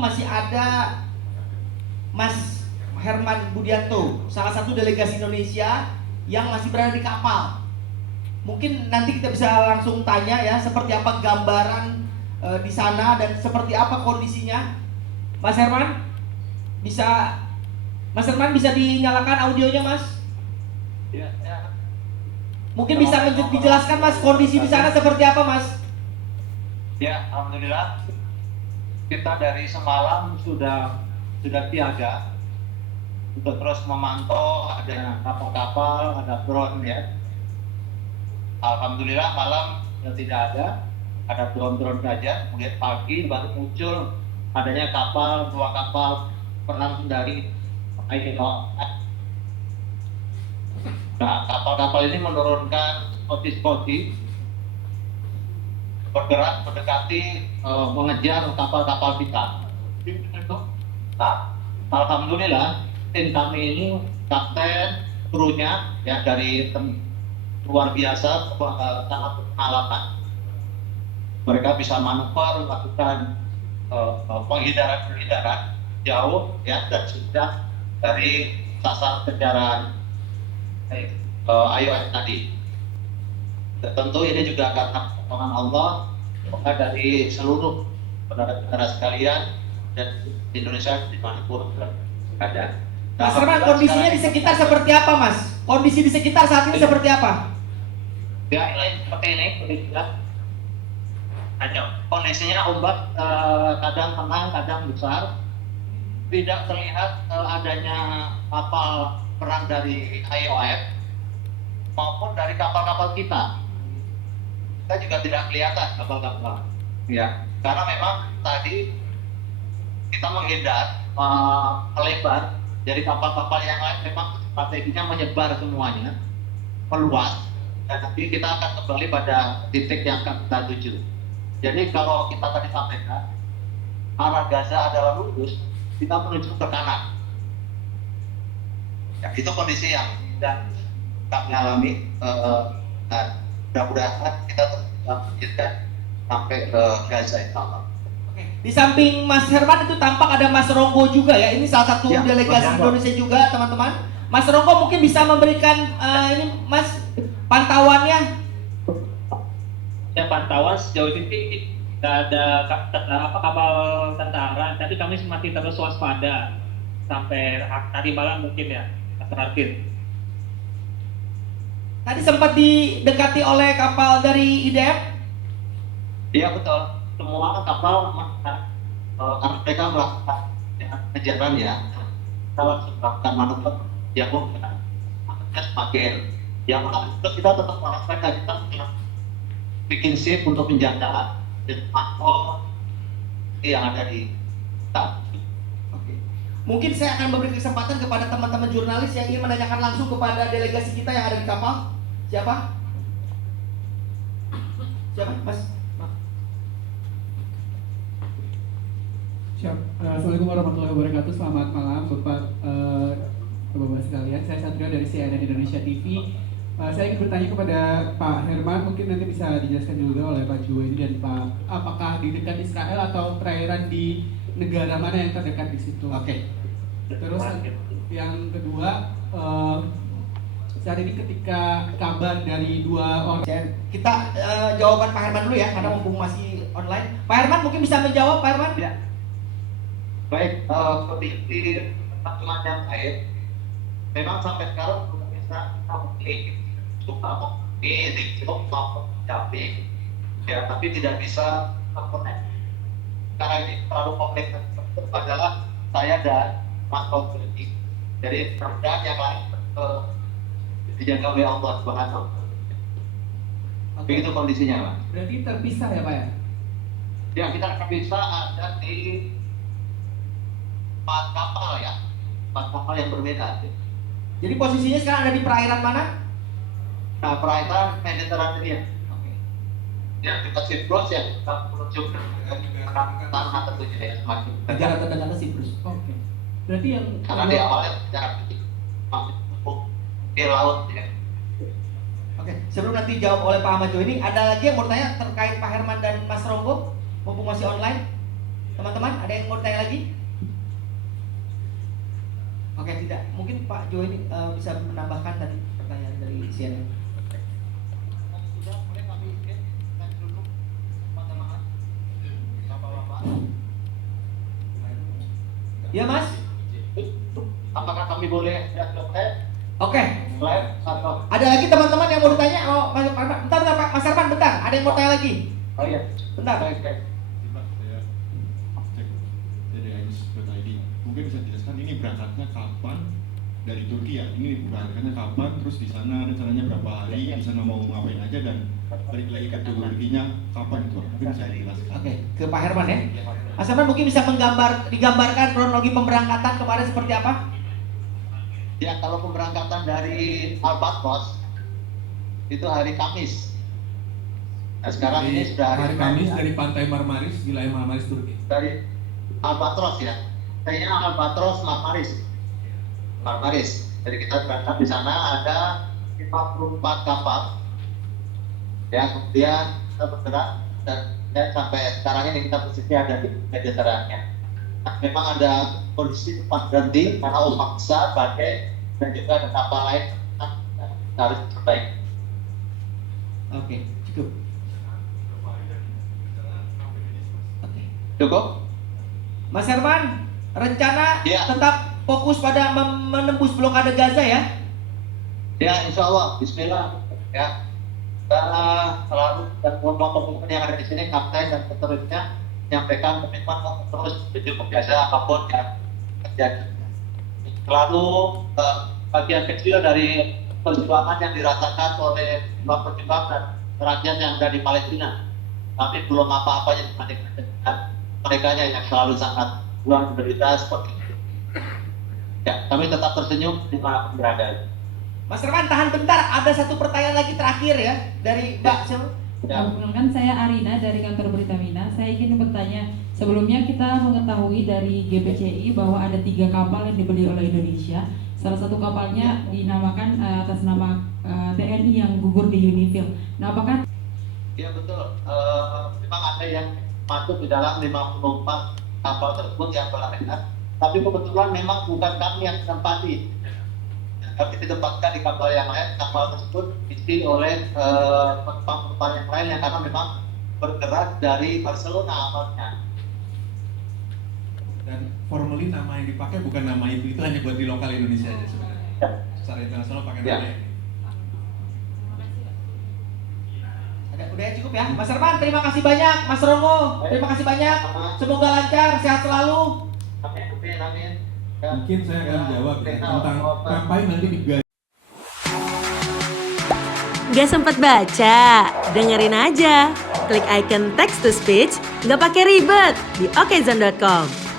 masih ada Mas Herman Budianto, salah satu delegasi Indonesia yang masih berada di kapal. Mungkin nanti kita bisa langsung tanya ya, seperti apa gambaran di sana dan seperti apa kondisinya. Mas Herman bisa dinyalakan audionya, Mas? Ya. Mungkin bisa dijelaskan, Mas, kondisi di sana seperti apa, Mas? Ya, alhamdulillah. Kita dari semalam sudah siaga untuk terus memantau adanya kapal-kapal, ada drone ya. Alhamdulillah malam tidak ada drone saja. Kemudian pagi baru muncul adanya dua kapal perang dari IMO. Nah, kapal-kapal ini menurunkan skoti bergerak mendekati mengejar kapal-kapal kita. Nah, alhamdulillah tim kami ini kapten krunya ya dari luar biasa, sangat berpengalaman. Mereka bisa manuver, melakukan penghindaran jauh ya, dan sudah dari sasar kejaran IOS tadi. Tentu ini juga karena pertolongan Allah, semoga dari seluruh saudara-saudara sekalian dan Indonesia dimanapun ada. Mas Herman, kondisinya di sekitar seperti apa, Mas? Kondisi di sekitar saat ini seperti apa? Ya, seperti ini kondisinya ombak kadang tenang, kadang besar. Tidak terlihat adanya kapal perang dari IOF maupun dari kapal-kapal kita. Kita juga tidak kelihatan kapal-kapal. Ya, karena memang tadi kita menghindar melebar dari kapal-kapal yang lain. Memang strateginya menyebar semuanya, meluas, dan nanti kita akan kembali pada titik yang akan kita tuju. Jadi kalau kita tadi sampaikan arah Gaza adalah lurus, kita menuju ke kanan. Ya, itu kondisi yang kami alami. Mudah-mudahan kita terus sampai ke Gaza itu. Di samping Mas Herman itu tampak ada Mas Ronggo juga ya. Ini salah satu ya, delegasi Indonesia juga, teman-teman. Mas Ronggo mungkin bisa memberikan ini Mas pantauannya. Ya, pantauan sejauh ini tidak ada kapal tentara, tapi kami masih terus waspada sampai tadi malam mungkin ya, terakhir. Tadi sempat didekati oleh kapal dari IDF? Iya betul, semua kapal karena mereka melakukan kejaran ya, kalau melakukan manuver ya bukan semakin yang terus kita tetap melakukan kita bikin shift untuk penjagaan dan pantau yang ada di kita. Mungkin saya akan memberi kesempatan kepada teman-teman jurnalis yang ingin menanyakan langsung kepada delegasi kita yang ada di kapal. Siapa? Mas? Siap. Assalamualaikum warahmatullahi wabarakatuh. Selamat malam Bapak sekalian. Saya Satrio dari CNN Indonesia TV. Saya ingin bertanya kepada Pak Herman, mungkin nanti bisa dijelaskan juga oleh Pak Juweni dan Pak, apakah di dekat Israel atau perairan di negara mana yang terdekat di situ? Oke. Terus yang kedua, saat ini ketika kabar dari dua orang, kita jawaban Pak Herman dulu ya, karena mumpung masih online. Pak Herman mungkin bisa menjawab, Pak Herman? Ya. Baik, kondisi teman-teman yang lain, memang sampai sekarang belum bisa tapi tidak bisa terkonek. Karena ini terlalu kompleks. Adalah saya dan Mas Ronggo. Jadi mudah-mudahan yang lain dijaga oleh Allah Subhanahu. Begitu kondisinya, Pak. berarti terpisah ya Pak ya? Ya, kita bisa ada di 4 kapal ya, 4 kapal yang berbeda. Jadi posisinya sekarang ada di perairan mana? Nah, perairan Mediterania. Oke. Ya, dekat Siprus ya, kita menuju ke tanah tentunya ya, semakin Negara terdekat Siprus. Oke. Berarti yang karena di awalnya jarak masih di laut ya. Oke, sebelum nanti jawab oleh Pak Ahmad Joini, ada lagi yang mau tanya terkait Pak Herman dan Mas Ronggo, mumpung masih online? Teman-teman, ada yang mau tanya lagi? Oke, tidak. Mungkin Pak Jo ini bisa menambahkan tadi pertanyaan dari CNN. Sudah boleh kami izin dan dulu teman-teman, bapak-bapak. Ya Mas? Apakah kami boleh lihat dokter Oke. live atau? Ada lagi teman-teman yang mau ditanya? Oh, bentar Pak Mas Herman, bentar. Ada yang mau tanya lagi? Oh iya, Bentar. baik. Pak, saya cek ddns.id. Mungkin bisa dijelaskan ini berangkatnya kapan dari Turki ya? Ini berangkatnya kapan? Terus di sana rencananya berapa hari? Di sana mau ngapain aja dan balik lagi ke Turkinya kapan itu? Mungkin bisa dijelaskan. Oke, ke Pak Herman ya. Mas Herman mungkin bisa digambarkan kronologi pemberangkatan kemarin seperti apa? Ya, kalau pemberangkatan dari Albatros itu hari Kamis. Nah, sekarang ini sudah hari Kamis dari Pantai Marmaris, wilayah Marmaris, Turki. dari Albatros ya. Kayaknya Albatros Marmaris. Jadi kita berangkat di sana ada 54 kapal. Ya, kemudian kita bergerak dan ya, sampai sekarang ini kita posisi ada di Mediterania. Nah, memang ada kondisi tempat berhenti karena ombak besar, badai, dan juga ada kapal lain yang harus terbaik. Oke, cukup. Oke. Cukup? Mas Herman, rencana Ya. tetap fokus pada menembus blokade Gaza ya? Ya, insya Allah, Bismillah. Ya, karena selalu dan kelompok-kelompok yang ada di sini, kapten dan seterusnya, menyampaikan komitmen untuk terus berjuang biasa apapun yang terjadi. Selalu bagian kecil dari perjuangan yang dirasakan oleh pejuang dan rakyat yang ada di Palestina. Tapi belum apa-apanya dibandingkan dengan mereka yang selalu sangat berjuang menderita seperti itu. Ya, kami tetap tersenyum dimanapun berada. Mas Herman, tahan bentar. Ada satu pertanyaan lagi terakhir ya dari Mbak Sil. Ya. Perkenalkan, saya Arina dari kantor Pertamina. Saya ingin bertanya, sebelumnya kita mengetahui dari GPCI bahwa ada 3 kapal yang dibeli oleh Indonesia. Salah satu kapalnya dinamakan atas nama TNI yang gugur di Unifil. Nah, apakah? Ya betul. Memang ada yang masuk di dalam 54 kapal tersebut yang berlayanan. Tapi kebetulan memang bukan kami yang menempati. Kami ditempatkan di kapal yang lain. Kapal tersebut diisi oleh penumpang-penumpang yang lain yang karena memang bergerak dari Barcelona awalnya. Dan formally nama yang dipakai bukan nama itu hanya buat di lokal Indonesia aja sebenarnya. Ya. Secara internasional pakai Ya. nama ini. Udah ya, cukup ya. Mas Herman, terima kasih banyak. Mas Romo, terima kasih banyak. Semoga lancar, sehat selalu. Amin. Ya. Mungkin saya akan jawab ya tentang sampai nanti di Gak sempat baca? Dengerin aja. Klik icon text to speech, gak pakai ribet di okezone.com.